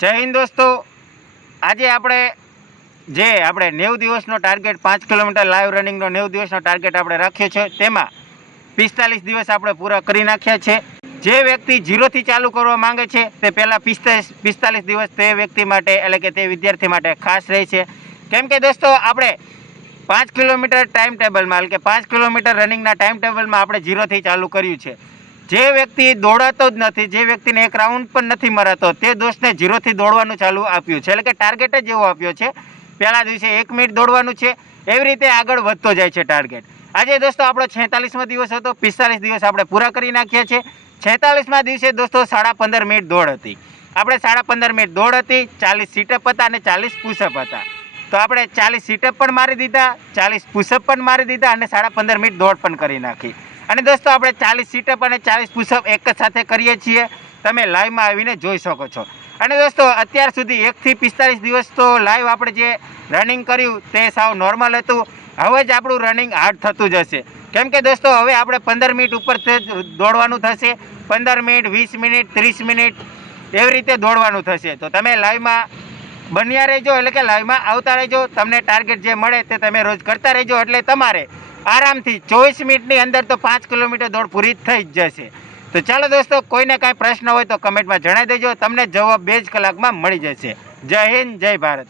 જય હિન્દ દોસ્તો, આજે આપણે 90 દિવસનો ટાર્ગેટ 5 કિલોમીટર લાઈવ રનિંગનો 90 દિવસનો ટાર્ગેટ આપણે રાખ્યો છે. તેમાં 45 દિવસ આપણે પૂરા કરી નાખ્યા છે. જે વ્યક્તિ 0થી ચાલુ કરવા માંગે છે તે પહેલાં 45 દિવસ તે વ્યક્તિ માટે એટલે કે તે વિદ્યાર્થી માટે ખાસ રહે છે. કેમ કે દોસ્તો આપણે 5 કિલોમીટર ટાઈમ ટેબલમાં એટલે કે 5 કિલોમીટર રનિંગના ટાઈમ ટેબલમાં આપણે 0થી ચાલુ કર્યું છે. જે વ્યક્તિ દોડાતો જ નથી, જે વ્યક્તિને એક રાઉન્ડ પણ નથી મરાતો, તે દોસ્તને 0થી દોડવાનું ચાલુ આપ્યું છે. એટલે કે ટાર્ગેટ જ એવો આપ્યો છે. પહેલા દિવસે 1 મિનિટ દોડવાનું છે. એવી રીતે આગળ વધતો જાય છે ટાર્ગેટ. આજે દોસ્તો આપણો 46મો દિવસ હતો. 45 દિવસ આપણે પૂરા કરી નાખ્યા છે. 46મા દિવસે દોસ્તો 15.5 મિનિટ દોડ હતી. આપણે 15.5 મિનિટ દોડ હતી, 40 સીટઅપ હતા અને 40 પુશઅપ હતા. તો આપણે 40 સીટઅપ પણ મારી દીધા, 40 પુશઅપ પણ મારી દીધા અને 15.5 મિનિટ દોડ પણ કરી નાખી. અને દોસ્તો આપણે 40 સીટઅપ અને 40 પુશઅપ એક જ સાથે કરીએ છીએ. તમે લાઈવમાં આવીને જોઈ શકો છો. અને દોસ્તો અત્યાર સુધી 1થી 45 દિવસ તો લાઈવ આપણે જે રનિંગ કર્યું તે સાવ નોર્મલ હતું. હવે જ આપણું રનિંગ હાર્ડ થતું જશે. કેમ કે દોસ્તો હવે આપણે 15 મિનિટ ઉપર દોડવાનું થશે. 15 મિનિટ, 20 મિનિટ, 30 મિનિટ એવી રીતે દોડવાનું થશે. તો તમે લાઈવમાં બન્યા રહેજો, એટલે કે લાઈવમાં આવતા રહેજો. તમને ટાર્ગેટ જે મળે તે તમે રોજ કરતા રહેજો. એટલે તમારે આરામથી 24 મિનિટની અંદર તો 5 કિલોમીટર દોડ પૂરી થઈ જ જશે. તો ચાલો દોસ્તો, કોઈને કાંઈ પ્રશ્ન હોય તો કમેન્ટમાં જણાવી દેજો. તમને જવાબ 2 જ કલાકમાં મળી જશે. જય હિન્દ, જય ભારત.